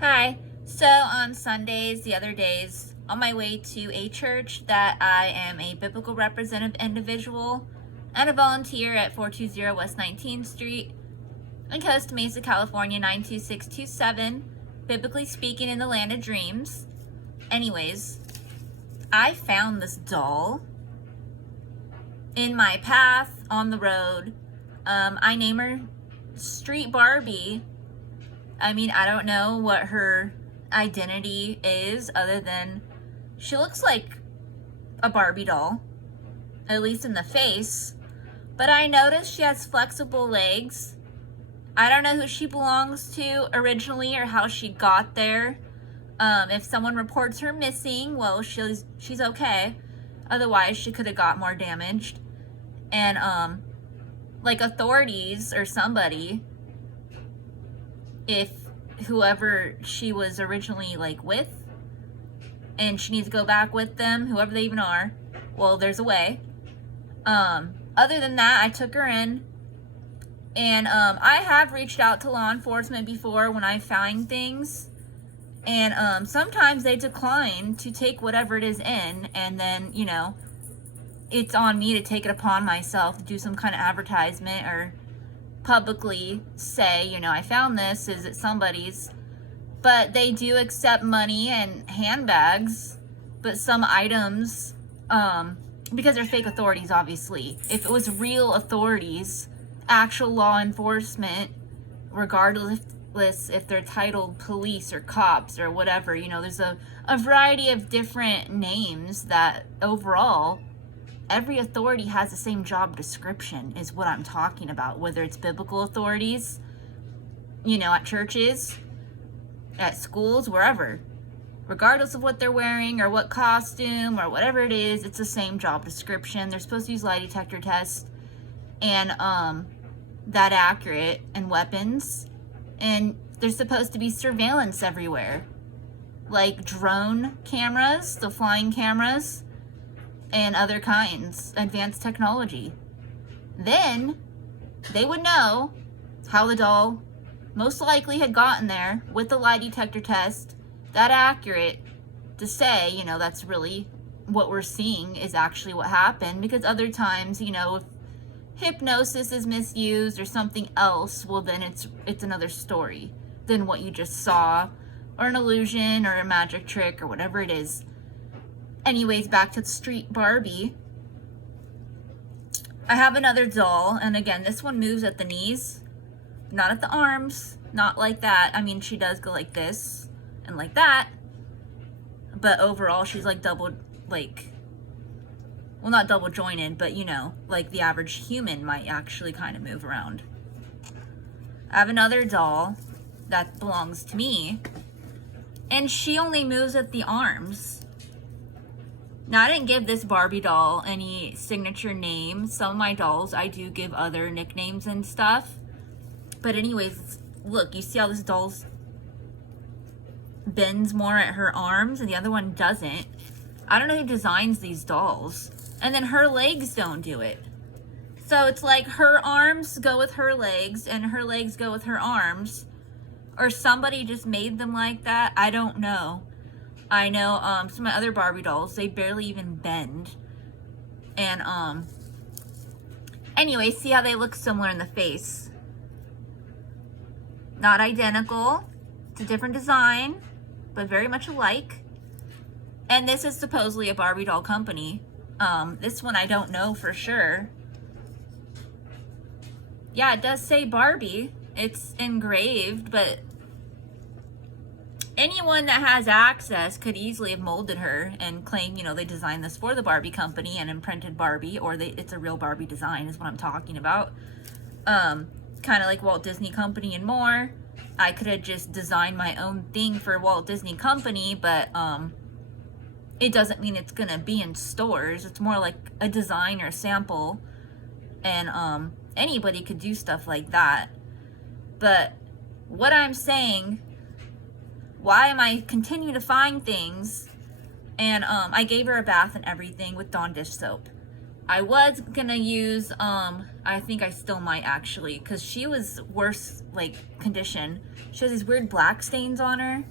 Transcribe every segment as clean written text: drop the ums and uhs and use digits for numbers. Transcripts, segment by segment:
Hi. So on Sundays, the other days, on my way to a church that I am a biblical representative individual and a volunteer at 420 West 19th Street in Costa Mesa, California, 92627, biblically speaking in the land of dreams. Anyways, I found this doll in my path on the road. I name her Street Barbie. I mean, I don't know what her identity is other than she looks like a Barbie doll, at least in the face. But I noticed she has flexible legs. I don't know who she belongs to originally or how she got there. If someone reports her missing, well, she's okay. Otherwise, she could have got more damaged. And like authorities or somebody, if whoever she was originally like with and she needs to go back with them, whoever they even are, well, there's a way. Other than that, I took her in, and I have reached out to law enforcement before when I find things, and sometimes they decline to take whatever it is in, and then, you know, it's on me to take it upon myself to do some kind of advertisement or publicly say, you know, I found this, is it somebody's? But they do accept money and handbags, but some items, because they're fake authorities, obviously. If it was real authorities, actual law enforcement, regardless if they're titled police or cops or whatever, you know, there's a variety of different names that overall every authority has the same job description is what I'm talking about, whether it's biblical authorities, you know, at churches, at schools, wherever. Regardless of what they're wearing or what costume or whatever it is, it's the same job description. They're supposed to use lie detector tests and that accurate, and weapons. And there's supposed to be surveillance everywhere. Like drone cameras, the flying cameras, and other kinds, advanced technology. Then they would know how the doll most likely had gotten there with the lie detector test, that accurate, to say, you know, that's really what we're seeing is actually what happened. Because other times, you know, if hypnosis is misused or something else, well, then it's another story than what you just saw, or an illusion or a magic trick or whatever it is. Anyways, back to the Street Barbie. I have another doll, and again, this one moves at the knees, not at the arms, not like that. I mean, she does go like this and like that, but overall, she's like double, like, well, not double jointed, but you know, like the average human might actually kind of move around. I have another doll that belongs to me, and she only moves at the arms. Now, I didn't give this Barbie doll any signature name. Some of my dolls, I do give other nicknames and stuff. But anyways, look, you see how this doll bends more at her arms and the other one doesn't. I don't know who designs these dolls. And then her legs don't do it. So it's like her arms go with her legs and her legs go with her arms. Or somebody just made them like that. I don't know. I know some of my other Barbie dolls, they barely even bend. And anyway, see how they look similar in the face. Not identical. It's a different design, but very much alike. And this is supposedly a Barbie doll company. This one I don't know for sure. Yeah, it does say Barbie. It's engraved, but anyone that has access could easily have molded her and claim, you know, they designed this for the Barbie company and imprinted Barbie, or it's a real Barbie design is what I'm talking about. Kind of like Walt Disney Company and MoRe. I could have just designed my own thing for Walt Disney Company, but it doesn't mean it's gonna be in stores. It's more like a design or a sample, and anybody could do stuff like that. But what I'm saying, why am I continue to find things? And I gave her a bath and everything with Dawn dish soap. I was gonna use, I think I still might actually, because she was worse, like, condition. She has these weird black stains on her.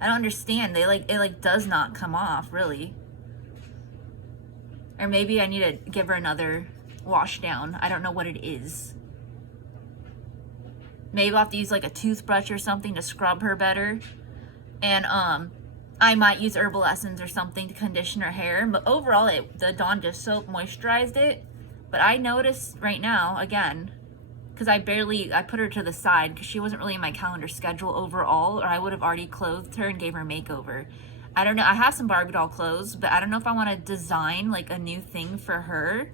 I don't understand. It does not come off, really. Or maybe I need to give her another wash down. I don't know what it is. Maybe I'll have to use like a toothbrush or something to scrub her better. And I might use herbal essence or something to condition her hair. But overall, the Dawn dish soap moisturized it. But I noticed right now, again, because I put her to the side because she wasn't really in my calendar schedule overall, or I would have already clothed her and gave her a makeover. I don't know. I have some Barbie doll clothes, but I don't know if I want to design like a new thing for her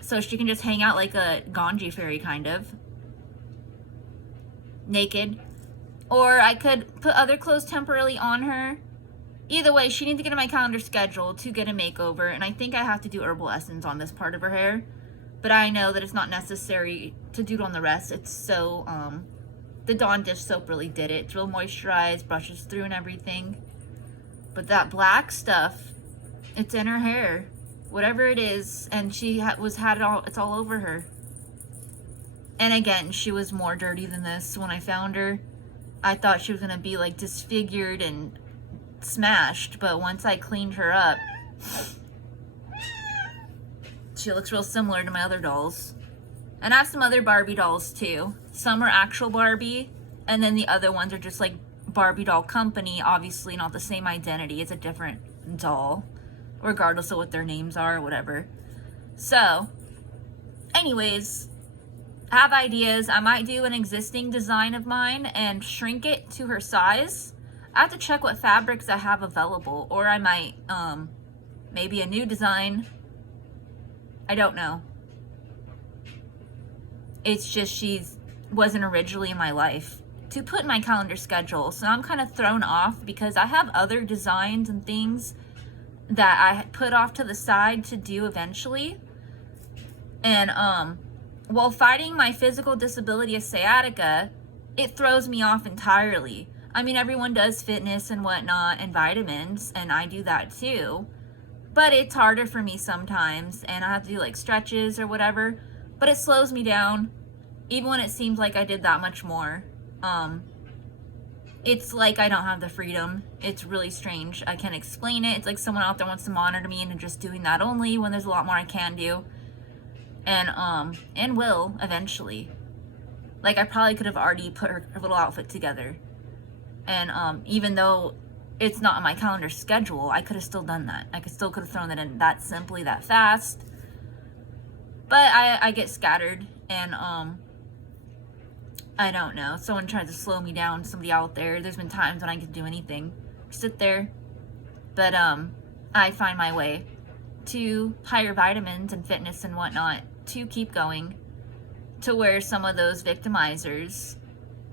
so she can just hang out like a Ganji fairy kind of naked. Or I could put other clothes temporarily on her. Either way, she needs to get in my calendar schedule to get a makeover, and I think I have to do herbal essence on this part of her hair. But I know that it's not necessary to do it on the rest. It's so, the Dawn dish soap really did it. It's real moisturized, brushes through and everything. But that black stuff, it's in her hair. Whatever it is, and she had it all, it's all over her. And again, she was more dirty than this when I found her. I thought she was gonna be like disfigured and smashed, but once I cleaned her up, she looks real similar to my other dolls. And I have some other Barbie dolls too. Some are actual Barbie, and then the other ones are just like Barbie doll company, obviously not the same identity. It's a different doll, regardless of what their names are or whatever. So, anyways, I have ideas. I might do an existing design of mine and shrink it to her size. I have to check what fabrics I have available, or I might, maybe a new design. I don't know. It's just she wasn't originally in my life to put in my calendar schedule. So I'm kind of thrown off because I have other designs and things that I had put off to the side to do eventually. And while fighting my physical disability of sciatica, it throws me off entirely. I mean, everyone does fitness and whatnot and vitamins, and I do that too. But it's harder for me sometimes, and I have to do like stretches or whatever. But it slows me down, even when it seems like I did that much more. It's like I don't have the freedom. It's really strange. I can't explain it. It's like someone out there wants to monitor me and just doing that only when there's a lot more I can do. And will eventually. Like I probably could have already put her little outfit together. And even though it's not on my calendar schedule, I could have still done that. I could have thrown that in that simply, that fast. But I get scattered, and I don't know. Someone tries to slow me down, somebody out there. There's been times when I could do anything. Sit there. But I find my way to higher vitamins and fitness and whatnot to keep going, to where some of those victimizers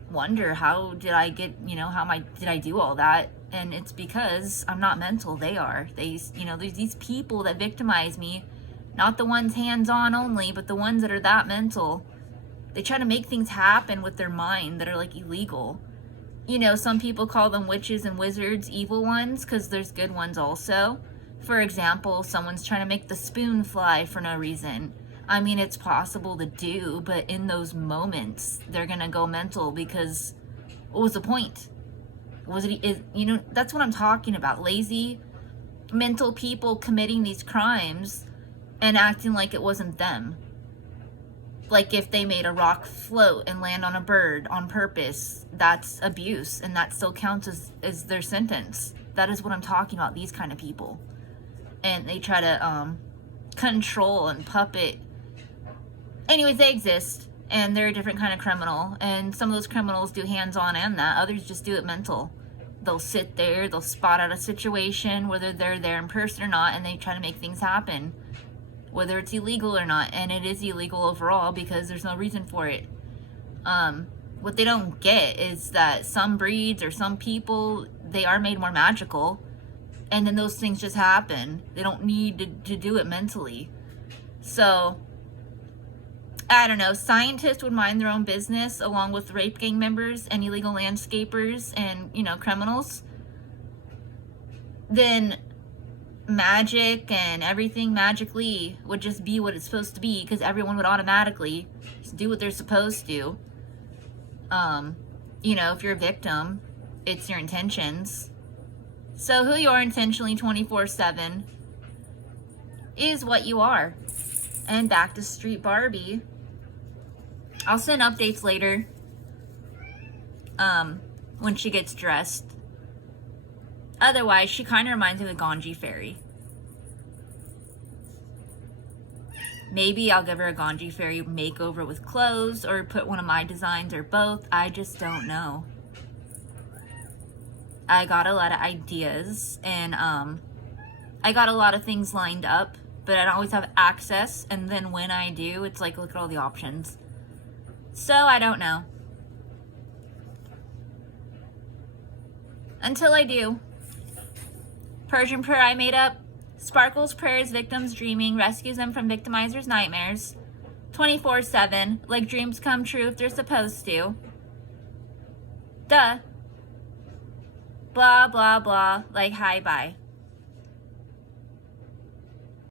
wonder, how did I get, did I do all that? And it's because I'm not mental. They are. There's these people that victimize me, not the ones hands-on only, but the ones that are that mental. They try to make things happen with their mind that are like illegal. Some people call them witches and wizards, evil ones, because there's good ones also. For example, someone's trying to make the spoon fly for no reason. I mean, it's possible to do, but in those moments, they're gonna go mental because what was the point? That's what I'm talking about. Lazy, mental people committing these crimes and acting like it wasn't them. Like if they made a rock float and land on a bird on purpose, that's abuse, and that still counts as their sentence. That is what I'm talking about, these kind of people. And they try to control and puppet. Anyways, they exist, and they're a different kind of criminal, and some of those criminals do hands-on and that. Others just do it mental. They'll sit there, they'll spot out a situation, whether they're there in person or not, and they try to make things happen, whether it's illegal or not. And it is illegal overall because there's no reason for it. What they don't get is that some breeds or some people, they are made more magical, and then those things just happen. They don't need to do it mentally. So I don't know, scientists would mind their own business along with rape gang members and illegal landscapers and, criminals. Then magic and everything magically would just be what it's supposed to be, because everyone would automatically just do what they're supposed to. You know, if you're a victim, it's your intentions. So who you are intentionally 24/7 is what you are. And back to Street Barbie. I'll send updates later. When she gets dressed. Otherwise, she kind of reminds me of the Ganji fairy. Maybe I'll give her a Ganji fairy makeover with clothes, or put one of my designs, or both. I just don't know. I got a lot of ideas, and I got a lot of things lined up, but I don't always have access, and then when I do, it's like, look at all the options. So I don't know. Until I do. PeRsian prayer I made up. Sparkles prayers victims dreaming, rescues them from victimizers' nightmares. 24/7, like dreams come true if they're supposed to. Duh. Blah, blah, blah, like hi, bye.